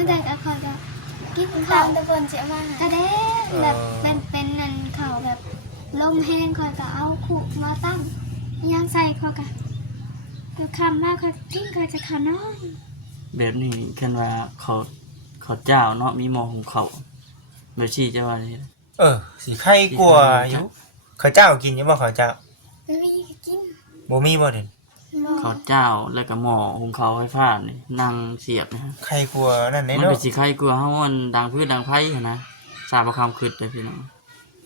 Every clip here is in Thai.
มื่อใดก็คอยก็กิน ตา ข้าว มตะเพิ่นเสียมา กระเด้แบบเป็นนั่นข้าวแบบลมแห้งคอยก็เอาขู่มาตั้งย่างใส่คอยก็คำมากคอยทิ้งคอยจะขานอน แบบนี้กันว่าเขาเจ้าเนาะมีหมอของเขาแบบชี้จะว่าอะไร สิไข่กลัวอยู่ข้าวเจ้ากินอยู่บ่ข้าวเจ้า มีกิน บ่มีบ่เด่น บ่ เขาเจ้าแล้วก็หมอของเขาไฟฟ้านี่นั่งเสียบนะฮะ ไข่กลัวนั่น มั แน่ น เนาะ เป็นสีไข่กลัวเฮามันดังพืชดังไผ่หั้นนะทราบว่าความคิดเลยพี่น้อง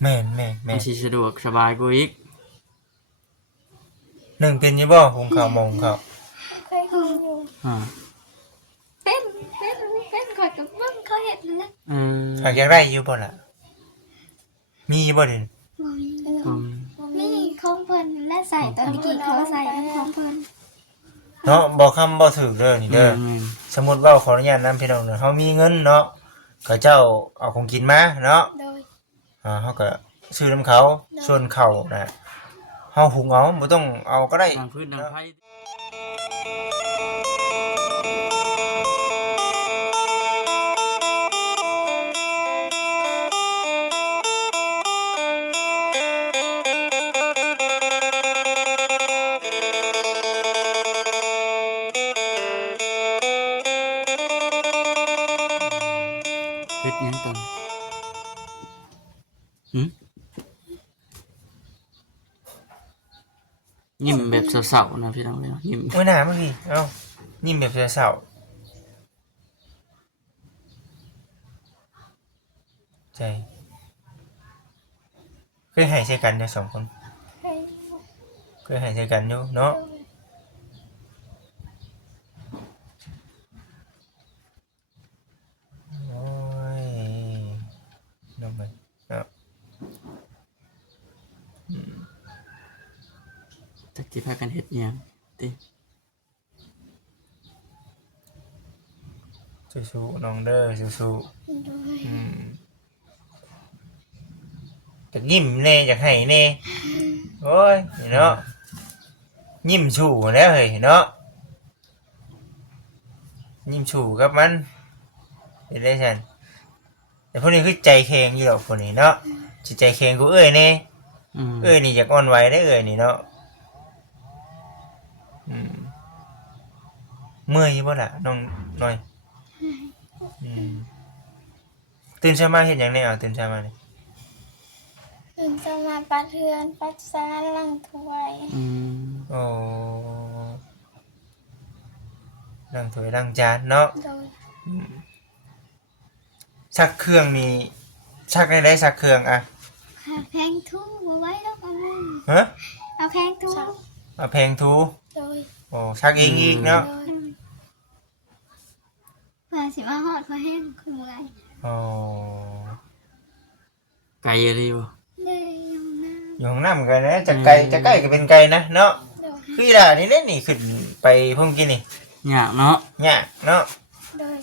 แม่นแม่ มันสิสะดวกสบายกว่าอีก หนึ่งเป็นอยู่บ่หุงข้าวหมองข้าว เคยกินอยู่ อ่า เป็นคอยกับเบิ้งเขาเห็ดเลย หากอยากได้อยู่บ่ล่ะมีอยู่บ่เด่น บ่มี อืม มีของเพิ่นและใส่ตอนกี้เขาใส่ของเพิ่น เนาะบ่คำบ่ถูกเด้อนี่เด้อสมมุติว่าขออนุญาตนำพี่น้องเด้อเฮามีเงินเนาะเขาเจ้าเอาของกินมาเนาะ โดย เฮาก็ซื้อนํเขาส่วนข้าวนะเฮาหุงเอาบ่ต้องเอาก็ได้ ดังพืชดังไผ่ คิดยังตอนยิ้มแบบเศร้าๆนะพี่น้องเลยยิ้ม โอ้ยหน้ามาพี่เอ้ายิ้มแบบเศร้าๆใจเคยให้ใช้กันอยู่สองคน เคย เคยให้ใช้กันอยู่เนาะโอ้ยน้องมันเนาะ จักสิพากันเฮ็ดหยังติ สู้ๆน้องเด้อสู้ โดย ๆอยากยิ้มแน่อยากให้แน่โอ้ยเนาะยิ้มชูแล้วเฮ้ยเนาะยิ้มชูกับมันเป็นได้ฉันแต่พวกนี้คือใจแข็งอยู่ดอกพวกนี้เนาะจิตใจแข็งกูเอ้ยแน่ เอ้ยนี่อยากอ่อนไหวได้เอ้ยนี่เนาะเมื่อยอยู่บ่ล่ะน้องน้อยตื่นเช้ามาเฮ็ดหยังแน่ตื่นเช้ามานี่ ตื่นจะมาปัดเรือนปัดซาล้างถ้วย โอ้ล้างถ้วยล้างจานเนาะ โดย ซักเครื่องนี่ซักได้ซักเครื่องอะ แพงทุ่งเอาไว้แล้วกัน ฮะ เอาแพงทุ่ง เอาแพงทู โดย โอ้ซักเองอีกเนาะ โดย ว่าสิมาฮอดเขาแห้งคือเมื่อย โอ้ ไกลอะไรบ่ เลยอยู่นะ อยู่ห้องน้ำกันนะจะไกลจะใกล้ก็เป็นไกลนะเนาะ โดย คือล่ะนี่เด้นี่ขึ้นไปพุ่งกินนี่ ยากเนาะ ยากเนาะ โดย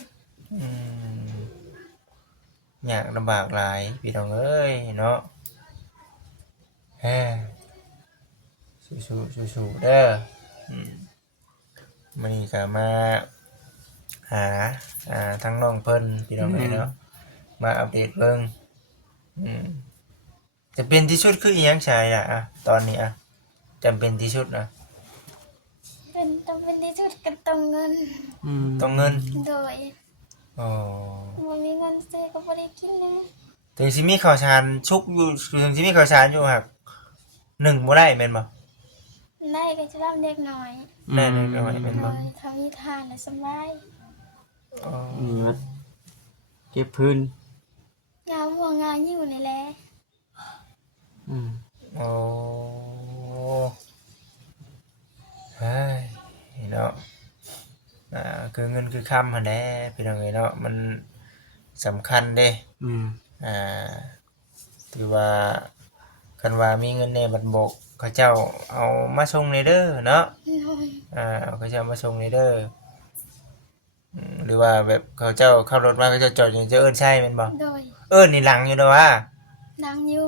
ยากลำบากหลายพี่น้องเอ้ยเนาะเฮ้สู้ๆเด้อมื้อนี้ก็มาหาทั้งน้องเพิ่นพี่น้องเอ้ยเนาะมาอัปเดตเบิ่งจะเป็นที่สุดคืออีหยังชายอ่ะตอนนี้จำเป็นที่สุดนะ ต้องเป็นที่สุดกันต้องเงิน ต้องเงิน โดย อ๋อ บ่มีเงินซื้อก็บ่ได้กินนะ ถึงสิมีข้าวสารชุกอยู่ถึงสิมีข้าวสารอยู่หักหนึ่งบ่ได้แม่นบ่ ได้ก็จะรับเด็กน้อย ได้เลยก็ไม่เป็น โด บ่ ยทำนิทานน่ะสบาย อ๋อ วัดเก็บพื้น งามหัวงามอยู่นี่แหละ โอ้เฮ้ยเนาะคือเงินคือคำหั่นแหละพี่น้องเอ้ยเนาะมันสำคัญเด้ถือว่าคันว่ามีเงินในบัตรบกเขาเจ้าเอามาส่งในเด้อเนาะ โดย เอาเขาเจ้ามาส่งในเด้อหรือว่าแบบเขาเจ้าขับรถมาเขาเจ้าจอดอยู่จะเอิ้นใช่แม่นบ่ โดย นี่หลังอยู่เด้อว่า ดังอยู่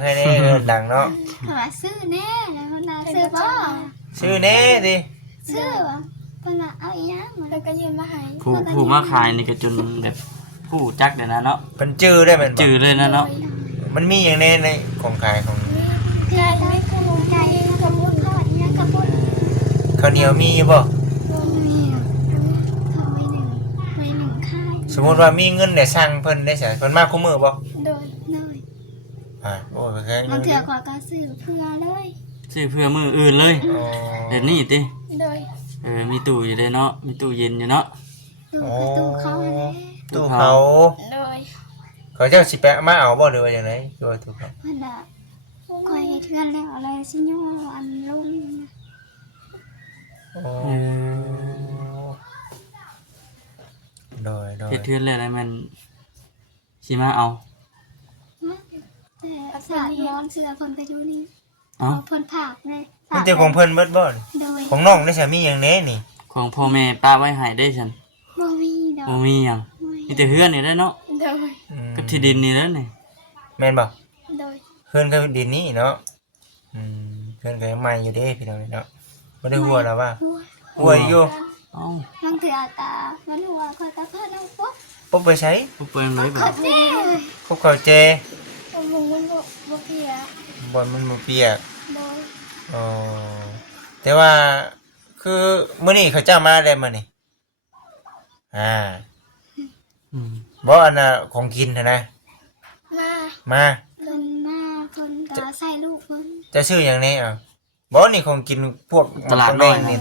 แค่นี้เอิ้นดังเนาะ หาซื้อแน่แล้วคนน่าซื้อบ่ ชื่อแน่ดิ ซื้อบ่ เพิ่นว่าเอาอีหยังมา แล้วก็ยืนมาให้ ผู้มาขายนี่ก็จนแบบผู้จักเดี๋ยวนะเนาะ เพิ่นจื้อได้แม่นบ่ จือเลยนะเนาะ มันมีหยังในของขายของ ไก่ไม่ขนม ไก่กระปุกทอดอีหยังกระปุก ข้าวเหนียวมีบ่ มีเขาไว้หนึ่งค่าย สมมุติว่ามีเงินได้สั่งเพิ่นได้ซะเพิ่นมาคุมื้อบ่ โดย เลย โอ้ยแค่ บางเถื่อขอยก็ซื้อเพื่อเลย ซื้อเพื่อมืออื่นเลย อ๋อ เดี๋ยวนี้ติ โดย มีตู้อยู่เลยเนาะมีตู้เย็นอยู่เนาะ ดูประตูเขาอะไร ตู้เขา โดย เขาเจ้าสิแปะมาเอาบ่หรือว่าจังไดคือว่าตู้เขา เพิ่นอ่ะคอยเฮ็ดเทือนแล้วอะไรสิโยอันลง อ๋อโดย เฮ็ดเทือนแล้วอะไรมันสิมาเอา แต่สาดร้อนเสือเพิ่นก็อยู่นี่ เอ้า เพิ่นผากเลย มันจะของเพิ่นเบิดบ่นี่ โดย ของน้องได้ซะมีหยังแหน่นี่ ของพ่อแม่ป้าไว้ให้ได้ฉัน บ่มีดอก บ่มีหยังมีแต่เฮือนนี่แหละเนาะ โดย กับที่ดินนี่แหล้วนี่ แม่นบ่ โดย เพื่อนก็ดินนี่เนาะเพื่อนก็ยังใหม่อยู่เด้พี่น้องเนาะบ่ได้หัวแล้วว่า หัว หัวอยู่ เอ้า บางเถื่อตามันหัวคอยก็พาเราปุ๊บ ปุ๊บไปใช้ ผู้เปิงเลยบ่ เขาเจ้ ปุ๊บเข้าเจ มุงมันบ่เพีย บอลมันบ่เปียก โดย อ๋อแต่ว่าคือมื้อนี้เขาเจ้ามาได้มื้อนี้อ่า อืม บ่อันน่ะของกินหั้นนะ มา มา เพิ่นมาเพิ่นก็ใส่ลูกเพิ่น จะซื้อหยังแน่อ่ะบ่นี่ของกินพวกนี่ตลาดน้อย เพิ่ นี่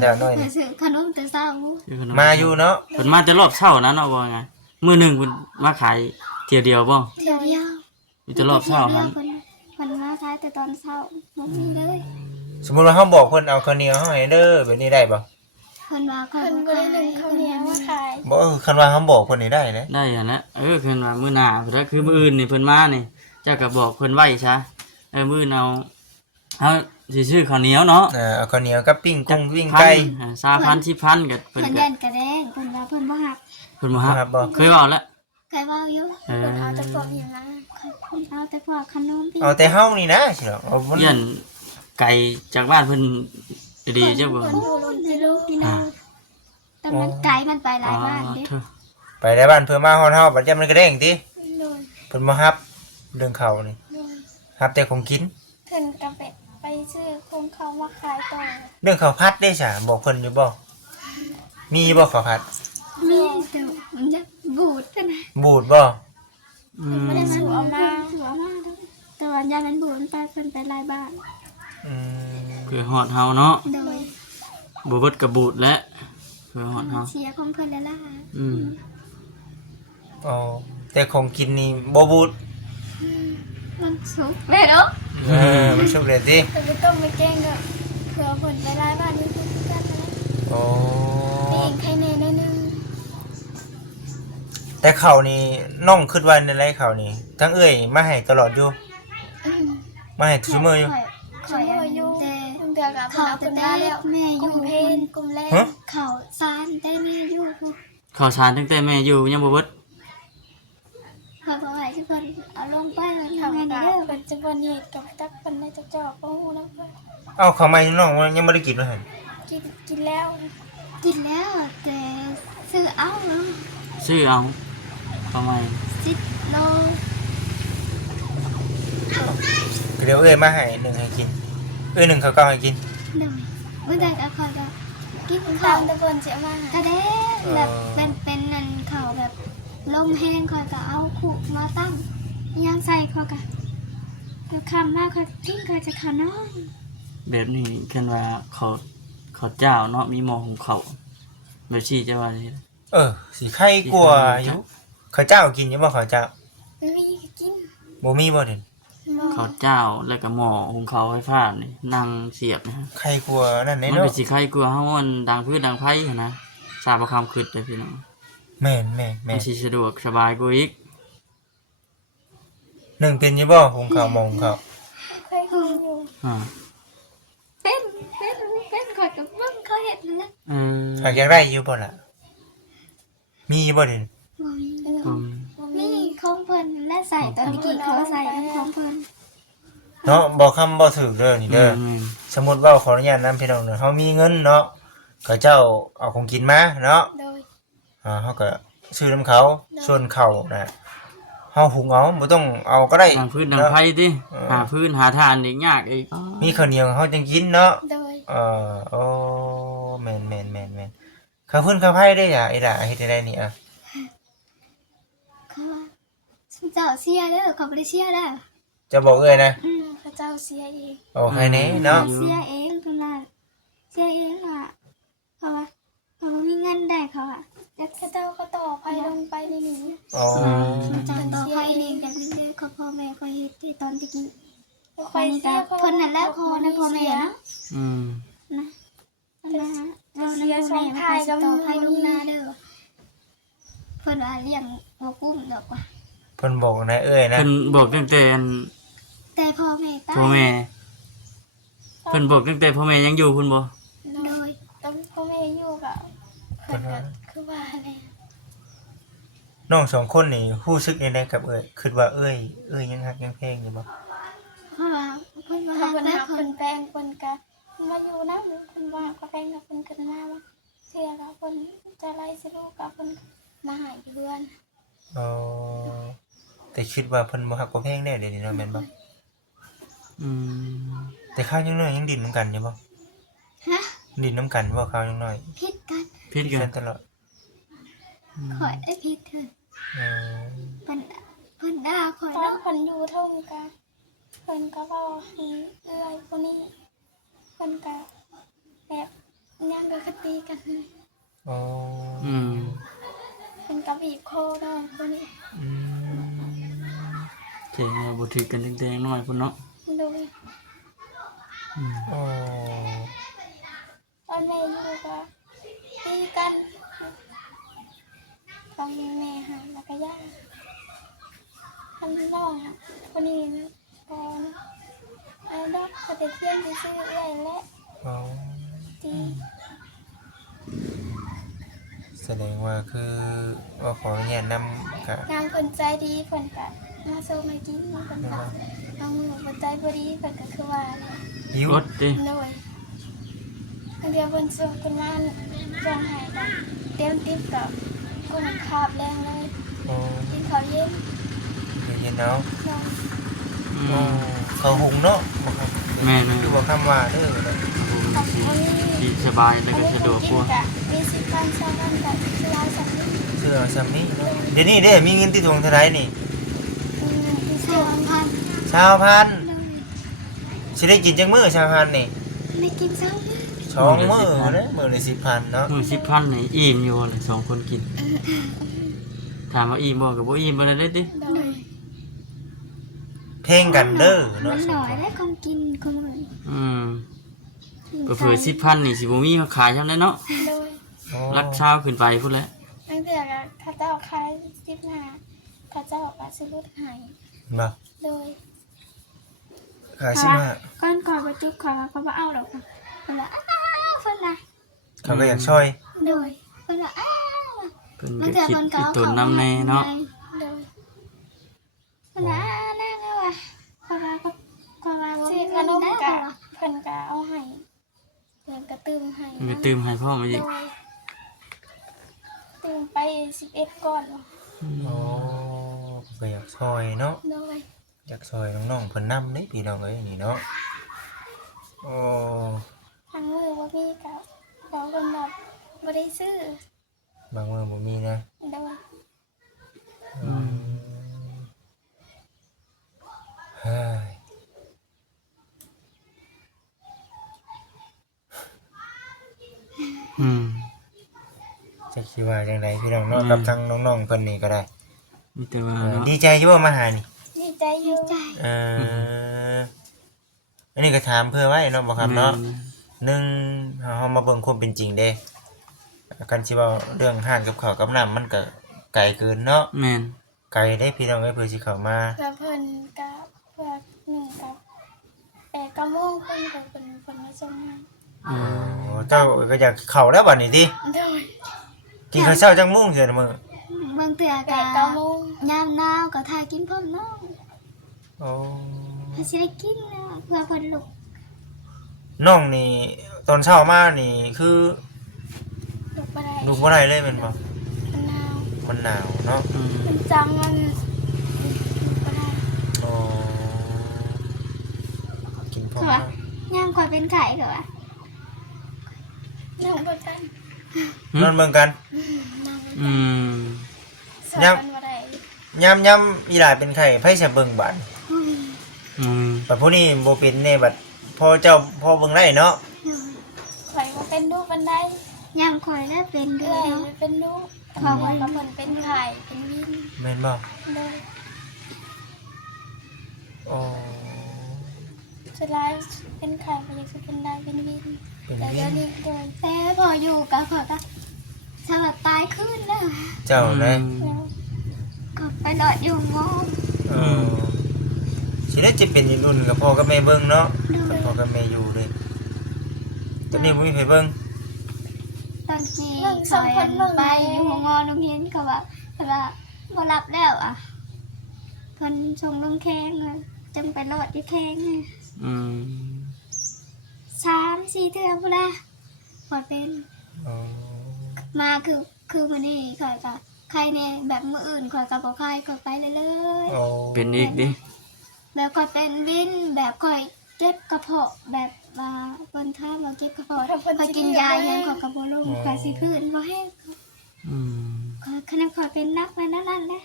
นซื้อขนมแต่เช้า ซื้ขน มาอยู่เนาะ เพิ่นมาแต่รอบเช้านะเนาะว่าไงมื้อหนึงเพิ่นมาขายเที่ยวเดียวบ่ เที่ยวเดียว มีแต่รอบเช้ามัน มันมาขายแต่ตอนเช้าบ่มีเลย สมมุติว่าเฮาบอกเพิ่นเอาข้าวเหนียวเฮาให้เด้อแบบนี้ได้บ่ เพิ่นว่าเขา เพิ่นบ่ได้นึ่งข้าวเหนียวมาขาย บ่คันว่าเฮาบอกเพิ่นนี่ได้นะ ได้อ่ะนะเพิ่นว่ามื้อหน้าเพิ่นว่าคือมื้ออื่นนี่เพิ่นมานี่เจ้าก็บอกเพิ่นไว้ซะมื้อเอาเฮาสิซื้อข้าวเหนียวเนาะ เอาข้าวเหนียวกับปิ้งกุ้งปิ้ง พัน ไก่ 3,000 10,000ก็เพิ่น เพิ่น ก็ แด่นกระแดงเพิ่นว่าเพิ่นบ่ฮัก เพิ่นบ่ฮับ ครับบ่ เคยเว้าแล้ว เคยเว้าอยู่ เออ เพิ่นเอาแต่พวกนี้มา เพิ่นเอาแต่พวกขนม เอาแต่เฮานี่นะสิเนาะเอามัน เยี่ยนไก่จากบ้านเพิ่นดีเจ้าบ่ เพิ่นอยู่ในโลกที่นั่นแต่มันไกลมันไปหลายบ้านเด้ เถอะ ไปได้บ้านเพื่อมาฮอดเฮาบัดยามมันก็แดงติ โดย เพิ่นบ่ฮับเรื่องข้าวนี่ โดย ฮับแต่ของกิน เพิ่นก็ไปซื้อคงเขามาขายต่อ เรื่องข้าวผัดได้ซะบอกเพิ่นอยู่บ่มีบ่ข้าวผัด มีแต่มันจะบูดกันนะ บูดบ่ อืม แต่มันเอามาสวมาแต่ว่ายามันบูดไปเพิ่นไปหลายบ้าน อืม เพื่อฮอดเฮาเนาะ โดย บ่เบิดกระบูดและเพื่อฮอดเฮา เชียร์ของเพิ่นแล้วล่ะ อืม อ๋อแต่ของกินนี่บ่บูด มันสุกเลยเนาะ มันสุกเลยติ เพิ่นไปต้มไปแกงก็เผื่อเพิ่นไปหลายบ้านนี่เพิ่นก็กันนะ โอ้ มีเองใครแน่นิดนึง แต่ข้าวนี่น้องคิดว่าในไรข้าวนี่ทั้งเอ้ยมาให้ตลอดอยู่ อืม มาให้ซุมื้ออยู่ ข่อย อายุ แต่ เพิ่นเดือกกับเพิ่นเอาเพิ่นมาแล้ว แม่อก ลุ่ ยู่ มเพนกลุ่มแรก ฮะ เขาซานแต่แม่อยู่ ข้าวสารตั้งแต่แม่อยู่ยังบ่เบิด เขาบอกให้ทุกคนเอาลงไปเลย ทำ ทำไง งาน เด้อ เพิ่นจะบ่นี่กับตักเพิ่นในจะจอกบ่ฮู้นำเพิ่น เอ้าข้าวใหม่น้องยังบ่ได้กินเลยหั่น กินแล้ว กินแล้วแต่ซื้อเอาเนาะ ซื้อเอาทำไม 10 โล เดี๋ยวเอ้ยมาให้หนึ่งให้กินหนึ่งเขาก็ให้กิน หนึ่งเมื่อใดก็คอยก็กิน ตา ข้าว มแต่เพิ่นสิเอามา กระเด้แบบเป็นนั่นเขาแบบลมแห้งคอยก็เอาขุมาตั้งย่างใส่คอยก็เดี๋ยวคำมากคอยทิ้งคอยจะขานอน แบบนี้คันว่าเขาเจ้าเนาะมีหม้อหุงข้าวแบบซี่จะว่าสิ สิไข่กลัวอยู่ข้าวเจ้ากินอยู่บ่ข้าวเจ้า มีกิน บ่มีบ่เด่น บ่ ข้าวเจ้าแล้วก็หม้อหุงข้าวไฟฟ้านี่นั่งเสียบนะฮะ ไข่กลัวนั่นแหละ มัน เนาะ ก็สิใครกลัวเฮามันดังพืชดังไผหั้นนะทราบบ่คำคิดเลยพี่น้อง แม่น มันสิสะดวกสบายกว่าอีก หนึ่งเป็นอยู่บ่หุงข้าวหมองข้าว เคยกินอยู่ อ่า เป็นคอยกับเบิ้งเขาเห็ดเลย เออ หากอยากได้อยู่บ่ล่ะมีบ่เด่น บ่มี อืม นี่ของเพิ่นและใส่ตอนนี้กี่เขาใส่ของเพิ่น เนาะบ่คำบ่ถูกเด้อนี่เด้อ แม่น สมมุติว่าขออนุญาตนำพี่น้องเด้อเฮามีเงินเนาะ เขาเจ้าเอาของกินมาเนาะ โดย เขาก็ซื้อน้ำเขาส่วนเขานะเขาหุงเอาบ่ต้องเอาก็ได้ ทางพื้นทางไผติหาพื้นหาทานอีกยากอีก มีข้าวเหนียวเขาจังกินเนาะ โดย โอ้แม่นข้าวพื้นข้าวไผ่ได้อ่ะไอ้ด่าเฮ็ดได้นี่อ่ะ เขาว่าเจ้าเสียเด้อเขาบ่ได้เสียเด้อ จะบอกเอ้ยนะ พระเจ้าเสียเอง โอเคนี่เนาะ เสียเองเพิ่นว่าเสียเองอ่ะเขาว่าเขาบ่มีเงินได้เขาอ่ะ พระเจ้าก็ต่อไปลงไปในนี้ อ๋อ มันจะต่อไปเองกันเรื่อยๆเขาพ่อแม่เขาเฮ็ดที่ตอนตะกี้ คอยเสีย เพิ่นนั่นแหละพอนะพ่อแม่เนาะ อืม นะเราเสียสองทายกับต่อไผลูกหน้าเด้อเพิ่นว่าเลี้ยงบ่กุ้มดอกว่า เพิ่นบอกนะเอ้ยนะ เพิ่นบอกตั้งแต่อัน แต่พ่อแม่ตาย พ่อแม่เพิ่นบอกตั้งแต่พ่อแม่ยังอยู่พุ่นบ่ โดย ต้องพ่อแม่อยู่กับเพิ่นก็คือว่าอะไร น้องสองคนนี่รู้สึกยังไงกับเอ้ยคิดว่าเอ้ยยังฮักยังเพลงอยู่บ่ เพราะว่าเพิ่นว่า ถ้าเพิ่น แล้ว หา เพิ่ เพิ่ น นแปลงเพิ่นก็มาอยู่นำเพิ่นว่าก็แปลงกับเพิ่นกันมาว่าเสียแล้วเพิ่นจะไล่สิลูกกับเพิ่นมาหาอยู่เพื่อน อ๋อแต่คิดว่าเพิ่นบ่ฮักบ่เพลงแน่เดี๋ยวนี้เนาะแม่นบ่ อืม แต่ข้าวยังน้อยยังดินนํกันอยู่บ่ ฮะ ดินนํกันบ่ข้าวยังน้อย ผิดกัน ผิด กั กัน นตลอด ข่อยได้ผิดเถิด อ๋อ เพิ่นด่าข่อย ตอน เนาะ เพิ่นอยู่เท่ากันเพิ่นก็เว้าให้เอื้อยผู้นี้เพิ่นก็แบบยังก็คือตีกัน อ๋อ อืม เพิ่นก็บีบคอน้องผู้นี้ อืม เจ๋งว่าบ่ถือกันตั้งแต่น้อยพุ่นเนาะ โดย อืม อ๋อ ตอนแม่อยู่ก็ตีกันตอนแม่หาแล้วก็ย่าทำน้องคนนี้นะพอนะไอ้ดอกก็จะเที่ยงไปซื้อเอื้อยและ อ๋อ ตี แสดงว่าคือว่าขออนุญาตนำกะ นางคนใจดีเพิ่นก็มาโซมากินเพิ่นก็เอามือบ่ใจบ่ดีเพิ่นก็คือว่าเนี่ย หิว อดติ โดยอันเดียวเพิ่นส่งคนมาส่งให้กันเตรียมติ๊บกับกุ้งคาบแรงเลย อ๋อ กินข้าวเย็น เดี๋ยวเย็นเนาะ นอน อื อ๋อ ม เขาหุงเนาะบ่ครับ แม่น คือบ่คำว่าเด้อ ของคนนี้ สิสบายแล้วก็สะดวกกว่า กะมี10วัน20วันกับสลายสักนิด เสื้อซ้ำนี้เนาะเดี๋ยวนี้เด้มีเงินที่ถุงเท่าไหร่นี่ มีเงินที่ ส เสีย องพัน 20,000 เลย สิได้กินจังมื้อ20,000นี่ ได้กินซ้ สองมื้อเด้อมื้อละ10,000เนาะ มื้อ10,000นี่อิ่มอยู่เลยสองคนกิน ถามว่าอิ่มบ่ก็บ่อิ่มบ่ได้เด้ติ โด ำเลย ย เพลงกันเด้อ มั เนาะ น ส ห อง น่อย คน ได้ของกินของเลย อืมก็เผื่อ10,000นี่สิบ่มีมาขายซำได้เนาะ โดย อ๋อ รักเช้าขึ้นไปพุ่นแหละ ตั้งแต่ข้าเจ้าขาย15ข้าเจ้าก็สิลดให้ บ่ โดย ขาย15 ก้อนก่อนไปจุกเขาเขาบ่เอาดอกค่ะเพิ่นว่าอ้าวเพิ่นน่ะ เขาก็อยากช่วย โดยเพิ่นว่าอ้าว เพิ่น มัน ก็ เถื่อ คิด เพิ่นก็ อี เอา ตน เขา นำแน่เนาะ โดย เพิ่นว่าอ้าวนั่งแล้วว่ะเขาว่าเขาว่าบ่ สิ มี ข เงิน นม ได้ กะ เขาว่า เพิ่นก็เอาให้เพิ่นก็ตื่มให้ มันก็ตื่มให้พ่อมา โด อีก ยตื่มไป11ก้อน อ๋อก็อยากช่วยเนาะ โดย อยากช่วยน้องๆเพิ่นนำเด้พี่น้องเอ้ยนี่เนาะโอ้ ทางมือบ่มีก็บอกเพิ่นแบบบ่ได้ซื้อบ างมื้อบ่มีนะ โดย อืม เฮ้ย อืม จะคิดว่าจังไดพี่น้องเนาะกับทางน้องๆเพิ่นนี่ก็ได้ มีแต่ว่าเนาะ ดีใจอยู่บ่มาหานี่ ดีใจอยู่ ใจ เอออันนี้ก็ถามเพื่อไว้เนาะบ่ครับเนาะหนึ่งเฮามาเบิ่งความเป็นจริงเด้กันสิเว้าเรื่องห้านกับข้าวกับน้ำมันก็ไกลเกินเนาะ แม่น ไกลได้พี่น้องเอ้ยเพื่อสิเข้ามา เพื่อเพิ่นก็เพื่อ1กับ8 9โมงเพิ่นก็เพิ่นมาส่งให้ อืม โอ้เจ้าก็อยากเข้าแล้วบัดนี้ติ โดย กินข้าวเช้าจังมุ่งเสียมื้อ เบิ่งเตือ 8 กะ 9โมง ยามหนาวก็ถ่ายกินพร้อมน้อง โอ้ ถ้าสิได้กินนะเพื่อเพิ่นลุก น้องนี่ตอนเช้ามานี่คือ ลูกบ่ได้เลยแม่นบ่ มันหนาว มันหนาวเนาะ มันจังมันก็ได้ โอ้กินพอ คือว่าย่ามคอยเป็นไข่เหรอวะ นั่งบนกัน นอนเบิ่งกัน นั่ง อืม สอนกันว่าได้ ยามอีหลาเป็นไข้ไผสิเบิ่งบัด อุ้ย อืม บัดผู้นี้บ่เป็นแน่บัดพอเจ้าพอเบิ่งได้เนาะ ข่อยก็เป็นลูกบันได ย่ามคอยได้เป็นเดื เอื้ อ อน ย เนาะ เป็นลูก ขอ ข่อย ไว้ ก็เพิ่นเป็นไข่เป็นวิน แม่นบ่ เลย โอ้ สุดท้ายเป็นไข่ก็ยังสิเป็นได้เป็นวิน เป็น แต่ วิ เดี๋ยวน นี้โดย แต่พออยู่กับเขาก็สลับตายขึ้นแล้ว เจ้านะ แล้ว ก็ไปนอนอยู่งอ เออสิได้จะเป็นรุ่นกับพ่อกับแม่เบิ่งเนาะ ดู กับ เลย พ่อกับแม่อยู่เลยตอนนี้บ่มีไผเบิ่ง ตอนที่คอยไปอยู่งอโรงเรียนก็ว่าบ่รับแล้วอ่ะเพิ่นส่งลงแข้งเลยจังไปรอดที่แข้งเลย อืม 3-4 เทื่อพุ่นละพอเป็น อ๋อ มาคือมื้อนี้ข่อยก็ใครเนี่ยแบบมื้ออื่นข่อยก็บ่ใครข่อยไปเลย โอ้ เป็นอีกดิ แล้วก็เป็นวินแบบข่อยเจ็บกระเพาะแบบว่าเพิ่นถามว่าเจ็บกระเพาะข่อยกินยาหยังข่อยก็บ่ลงข่อยสิพื้นบ่แห้ง อืม ข่อยขนาดข่อยเป็นนักมานั่นแหละ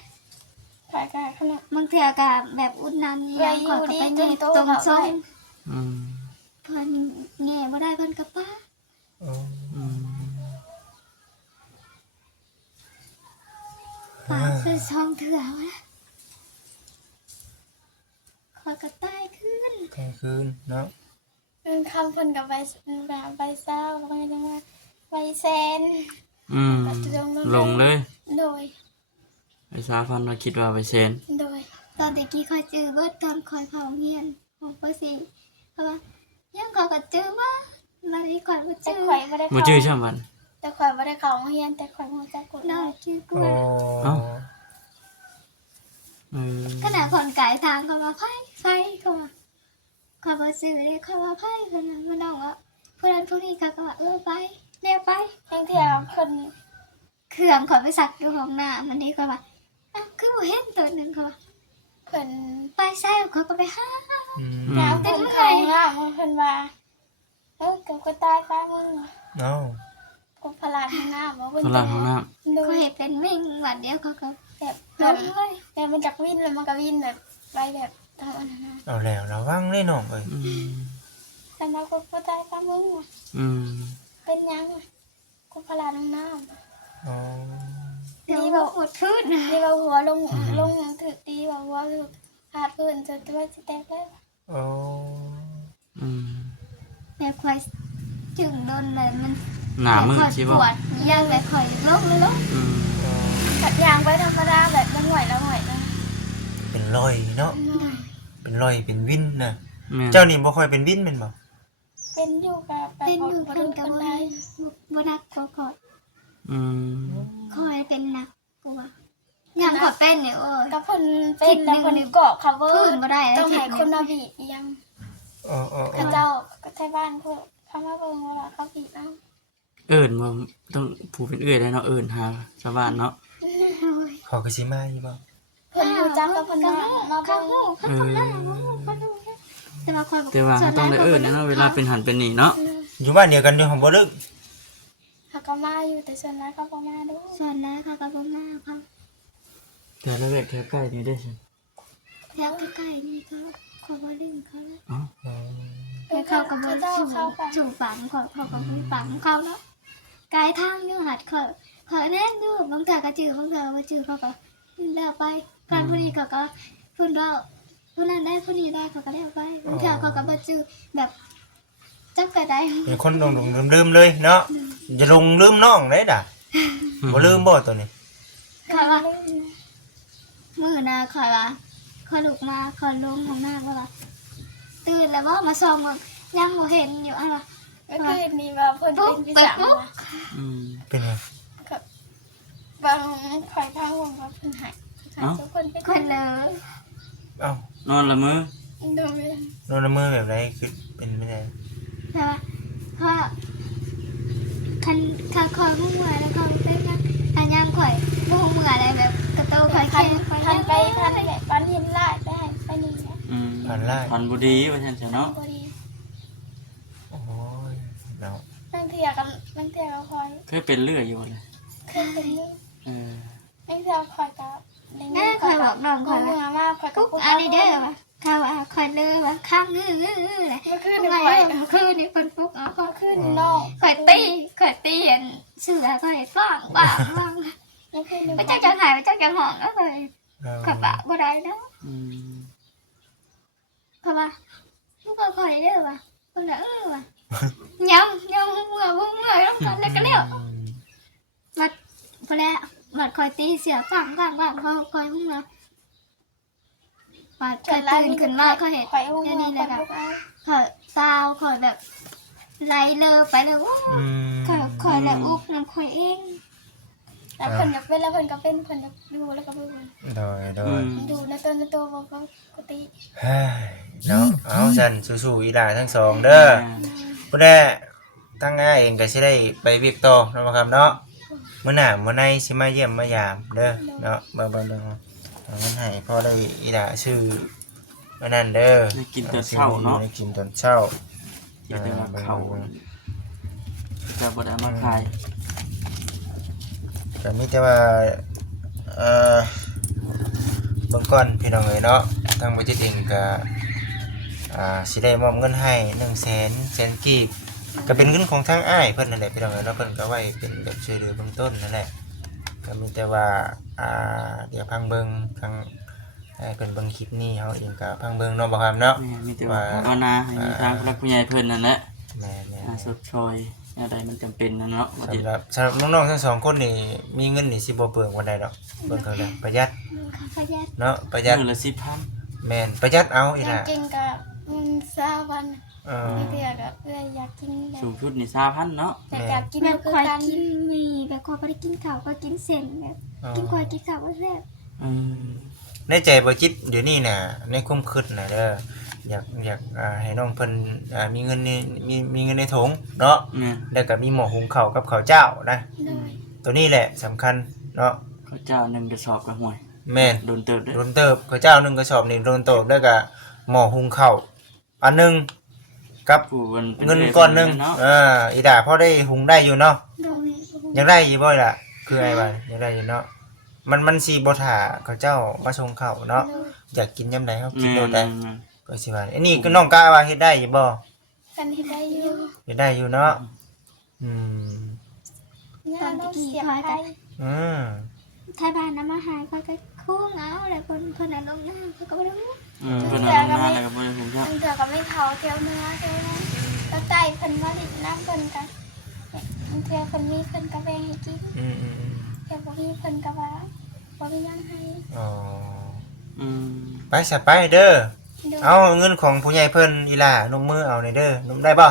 ข่อยก็ขนาด บางเทื่อก็แบบอุดน้ำนี่ยังข่อยก็ไปแย่ตรงซ้อน อืม เพิ่นแง่บ่ได้เพิ่นก็ป้า โอ้ อืม ป้าคือช่องเทื่อวะข่อยก็ตายขึ้น กลางคืนเนาะ มันคำเพิ่นกับใบแบบใบเศร้าแล้วก็ยังว่าใบแซน อืมลงเลย โดย ไอ้สาฟันมาคิดว่าไปเซน โดย ตอนตะกี้ข่อยจื้อเบิดตอนข่อยเข้าโรงเรียนของป .4 เพราะว่ายังข่อยก็จื้อว่ามานี้ข่อยบ่ แต่ จื้อ ข่อยบ่ได้ มาชื่อช่างมัน แต่ข่อยบ่ได้เข้าโรงเรียนแต่ข่อยฮู้จักกฎห น้อ มาย ย จื้อก โอ้ ว่า เออ ขณะคนกายทางเขามาไฟเขาว่าเขาบอกสื่อเลยเขาว่าไพ่คนนั้นคนน้องว่าผู้นั้นผู้นี้เขาก็ว่าไปเรียกไป แห่งเที่ยวเพิ่น เครื่องเขาไปสักอยู่ของหน้ามันนี่เขาว่าคือบ่เห็นตัวหนึ่งเขาว่า เพิ่น ไปใส่เขาก็ไปหา อืม น้ำเพิ่นเข้าห้องน้ำเพิ่นว่ากับก็ตายฟ้ามึง เอ้า กับพลาดห้องน้ำว่าเพิ่น พลังของน้ โด เขา ย เห็นเป็นวิ่งวันเดียวเขาก็ แบบ ลงเลย แต่มันจากวินแล้วมันก็วินแบบไปแบบทางอันนั้นนะ เอาแล้วระวังเลยน้องเอ้ย ำอืม แต่มาก็ตายฟ้ามึง อืม เป็นยังก็พลาดห้องน้ อ๋อ เดี๋ยวเขาอดพื้น ำนี่ว่าหัวลงถึกดีว่าหัวถึกหาดเพิ่นจะตัวสิแตกได้ โอ้ อืม แบบคอยจึงโดนเลยมัน หนามือ คอย ใช่ ป ป่ะ วดยังแบบคอยลกเลยลก อืม อ๋อ ขัดยางไปธรรมดาแบบมันหน่วยแล้วหน่วยนะ เป็นรอยเนาะเป็นรอยเป็นวินนะ แม่น เจ้านี่บ่ค่อยเป็นวินแม่นบ่ เป็นอยู่กับ เป็นอยู่ ค เพิ่ น นกับ คน บ่ ใด บ่นักก็คอย อืม คอยเป็นหนักกว่ายังขอเป็นเนี่ยโอ้ย กับคนเป็นแล้วคนเกาะ cover พื้นบ่ได้ ต้องให้คนมาบีบยัง อ๋ออ๋อ ข้าเจ้าก็ไทยบ้านพวกเขามาเบิ่งว่าเขาบีบเอา เอิญว่าต้องผู้เป็นเอื้อยได้เนาะเอิญหาชาวบ้านเนาะ เขาก็สิมาอยู่บ่ เพิ่นรู้จักกับเพิ่นมา เขา เบิ่ง เขาทำหน้าเขาดูแต่ว่าคอยบอก แต่ว่าต้องได้เอิญนะเนาะเวลาเป็นหันเป็นนี่เนาะ อยู่บ้านเดียวกันอยู่ของบ่ลึก เขาก็มาอยู่แต่ส่วนน้อยเขาก็มาดู ส่วนแล้วเขาก็บอกหน้าเขา แต่ละเวกแค่ใกล้นี่ได้สิ แล้วใกล้ๆนี่เขาบอกลืมเขาแล้ว อ๋อ อ๋อ แต่เขาก็บอก เจ้าเขาไป สู่ฝังเขาก็ไม่ฝังเขาเนาะกายทางอยู่หัดเขาแน่นอยู่บางเถื่อกระจือบางเถื่อมาจือเขาก็เลี้ยวไปการผู้นี้เขาก็พูดเราผู้นั้นได้ผู้นี้ได้เขาก็เลี้ยวไปบางเถื่อเขาก็มาจือแบบจักไปได้ เป็นคนลงลืมๆเลยเนาะอย่าลงลืมน้องได้ด่ะบ่ลืมบ่ตัวนี้ คอยว่ามือนาคอยว่าคอยลุกมาคอยลงของหน้าก็ว่าตื่นแล้วว่ามาส่องมึงยังบ่เห็นอยู่อะไร ก็คือนี่ว่าเพิ่นเป็นพิจารณา อืม เป็นไง กับบางข่อยพาห่วงว่าเพิ่นหายทุกคนเป็น คนเลย เอ้าน อนละมื้อ ดู นอนละเมอแบบไรคือเป็นไม่ได้ ใช่ปะเพราะ คันคาคอยมุ่งมือแล้วเขาเป็นนะอันยามข่อยมุ่งมืออะไรแบบกระโตข่อย พั แค่ น ข่อย พันไปพันแบบปันเห็นลายไปให้ไปนี่นะ ผ่านไล่ พันบุรีว่าฉันเนาะ พอดี โอ้ยเนาะ นั่งเถียกับนั่งเถียกับคอย เคยเป็นเลือดอยู่เลย ขึ้นเป็นเรื่อง เออ นั่งเถียกับคอยกับ แม่ข่อยบอกน้อง ค ข่ อ อย ย เมื่ ว่า อมาคอยกั กุ๊ บ กอันนี้เด้อวะเขาว่าข่อยเลยว่าข้างงื้อเลย เมื่อคืน ทำ นี่ ไม คอย คือนี่เป็นปุ๊กเอาข่อย ขึ้นนอก ข่อยตีอันเสือข่อยฟังว่าง เมื่อคืนนี่ ไม่จ้าจะหายไม่จ้าจะห่องแล้วข่อยข่อยปะบ่ได้เนาะ อืม ข่อยว่าลูกข่อยเด้อวะคนน่ะวะยำเมื่อแล้วกันแล้วก็แล้วมัดพอแล้วมัดข่อยตีเสือฟังเขาข่อยมุ่งแล้วมัดข่อยตื่นขึ้นมาข่อยเห็น คอยอุ้มมือคอยพวกเอา ข่อยตาวข่อยแบบไล่เลอไปเลยว่าข่อยแล้วอุกน้ำข่อยเอง แล้วเพิ่นกับเป็นแล้วเพิ่นก็เป็นเพิ่นก็ดูแล้วก็เบิ่ง โดย ดูในตัวบ่ปกติ เฮ้ยเนาะเอาฉันสู้ๆอีหลาทั้งสองเด้อผู้ใดตั้งง่ายเองก็สิได้ไปเวียกต่อเนาะครับเนาะมื้อหน้ามื้อในสิมาเยี่ยมมายามเด้อเนาะเบิ่งเอาเงินให้พอได้อีหลาชื่ออันนั้นเด้อ ได้กินตอนเช้าเนาะ ได้กินตอนเช้า เดี๋ยวแต่ว่าเขาจะบ่ได้เอามาขาย ก็มีแต่ว่าเอ่อเบิ่งก่อนพี่น้องเอ้ยเนาะทางบ่จิตเองก็สิได้มอบเงินให้100,000กีบก็เป็นเงินของทางอ้ายเพิ่นนั่นแหละพี่น้องเอ้ยเนาะเพิ่นก็ไว้เป็นแบบช่วยเหลือเบื้องต้นนั่นแหละก็มีแต่ว่าเดี๋ยวพังเบิ่งทางให้เพิ่นเบิ่งคลิปนี้เฮาเองก็พังเบิ่งเนาะบ่ครับเนาะ แม่มีแต่ว่าภาวนาให้มีทางผู้หลักผู้ใหญ่เพิ่นนั่นแหละ แม่น สดชอยอะไรมันจำเป็นนะเนาะ ๆ ว่าสิ สำหรับน้องๆทั้งสองคนนี่มีเงินนี่สิบ่เปลืองปานใดดอกเบิ่งเท่าใดประหยัด ขยัน เนาะประหยัด มื้อละ10,000 แม่นประหยัดเอาอี ยั ห ง ล่ะ จริงก็ซาวัน เออ ไม่เถียกับเอื้อยอยากกินแบบ สูงสุดนี่3,000เนาะ แต่อยากกิน แบ ก็ บ คือ ข่อย กัน กินมีแบบข่อยไม่ได้กินข้าวก็กินเส้นแบบกินข่อยกินข้าวก็แซ่บ อืม ในใจบ่จิตเดี๋ยวนี้น่ะในความคิดน่ะเด้ออยากให้น้องเพิ่นมีเงินในมีเงินในถุงเนาะ แม่น แล้วก็มีหม้อหุงข้าวกับข้าวเจ้านะ เลย ตัวนี้แหละสำคัญเนาะ ข้าวเจ้า1กระสอบก็ห่วย แม่น โดนเติบเด้อ โดนเติบข้าวเจ้า1กระสอบนี่โดนเติบแล้วก็หม้อหุงข้าวอันหนึงกับ ผู้เพิ่นป็ เงินก้อนหนึง เนาะ อีดาพอได้หุงได้อยู่เนาะ โดย ยังได้อยู่บ่ล่ะคือไอ้ว่ายังได้อยู่เนาะมันสิบ่ท่าข้าวเจ้ามาส่งข้าวเนาะ เลย อยากกินยามใดเฮากิน แม่ โดนได้ น ก็สิว่าอันนี้ก็น้องกาว่าเฮ็ดได้อยู่บ่ กันที่ได้อยู่ เฮ็ดได้อยู่เนาะอืม งานต้องเสียบไป อืม ไทยบ้านน้ำมาหายข่อยก็คู่เหงาอะไรคนนั้นลงหน้าเขาก็ไม่รู้ เพิ่นเอาลงมาแล้วก็บ่ได้หุงข้าว มันเถื่อกับไม่เผาเที่ยวเนื้อเที่ยวนั้นก็ใจเพิ่นว่าดิบน้ำเพิ่นกันมันเถื่อเพิ่นมีเพิ่นกระแบงให้กิน อืม เดี๋ยวบ่มีเพิ่นกระว่าบ่มียังให้ อ๋อ อืม ไปซะไปเด้อ ดู เอาเงินของผู้ใหญ่เพิ่นอีหล่านมมือเอาหน่อยเด้อนมได้บ่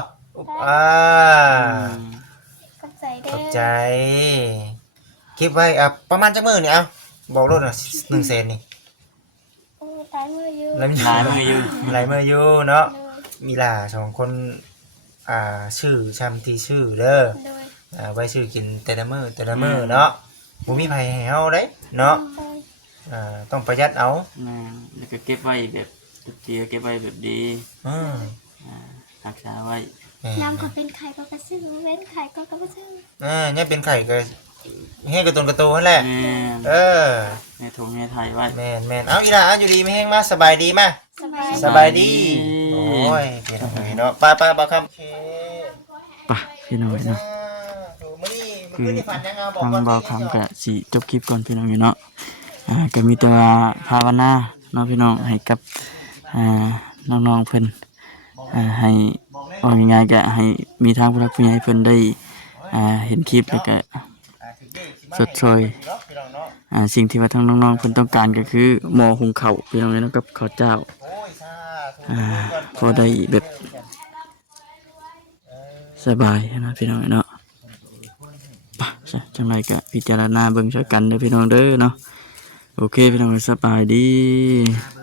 กับใจเด้ ข อ อบใจเก็บไว้ประมาณจักมื้อนี่เอาบอกโลดน่ะ100,000นี่ โอ้ตายมืออยู่ หลายมืออยู่ หลายมื้ออยู่เนาะ เลย มีหล่าสองคนชื่อชำที่ชื่อเด้อ โดย ไว้ชื่อกินแต่ละมื้อเนาะบ่มีไผให้เฮาเด้เนาะ โดย ต้องประหยัดเอา แม่นแล้วก็เก็บไว้แบบเก็บไว้แบบดี อืม รักษาไว้ น้ำก็เป็นไข่ก็กระซื้อเว้นไข่ก็กระซื้อ เนี่ยเป็นไข่ก็ให้กระตุนกระตูนั่นแหละ แม่น เออ แม่ทงแม่ไทยไว้ แม่นเอาอีหล่าอยู่ดีไม่แห้งมาสบายดีมา สบาย สบายดีโอ้ยเฮ็ดให้เนาะป้าบ่คำโอเค ไปพี่น้องเนาะ มื้อนี้ฝันยังเอาบอก ทาง ก่อน เบาคำก็สิจบคลิปก่อนพี่น้องเนาะก็มีแต่ว่าภาวนาเนาะพี่น้องให้กับน้องๆเพิ่นให้เอาง่ายๆก็ให้มีทางผู้รักผู้ใหญ่เพิ่นได้เห็นคลิปแล้วก็สดช่วยสิ่งที่ว่าทั้งน้องๆเพิ่นต้องการก็คือหม้อหุงข้าวพี่น้องเนาะกับข้าวเจ้า โอ้ยสาธุ พอได้แบบสบายนะพี่น้องเนาะไปจังไรก็พิจารณาเบิ่งช่วยกันเด้อพี่น้องเด้อเนาะโอเคพี่น้องสบายดี เบิ่